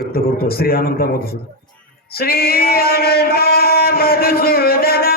व्यक्त करतो. श्री अनंता मधुसूदन श्री अनंता मधुसूदना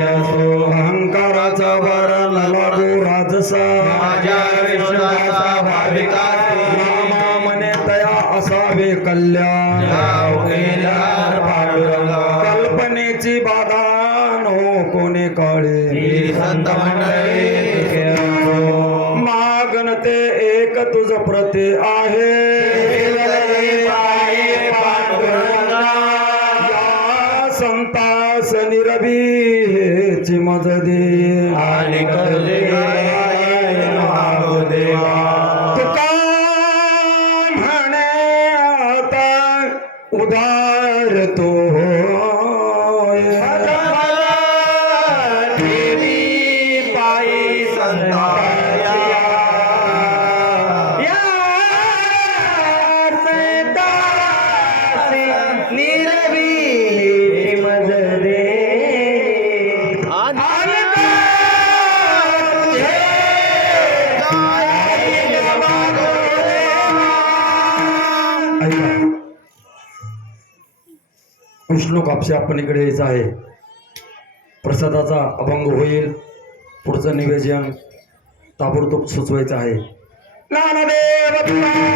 राजसा नामा मने तया असावे कल्याण। कल्पनेची बाधा नो कोणे काळे संत मंडळी मागन ते एक तुझ प्रते आहे। संतास निरभी हेची मज दे आणि उदार तो विष्णू कापसे आपण इकडे यायचं आहे. प्रसादाचा अभंग होईल. पुढचं निवेदन ताबडतोब सुचवायचं आहे. नामदेव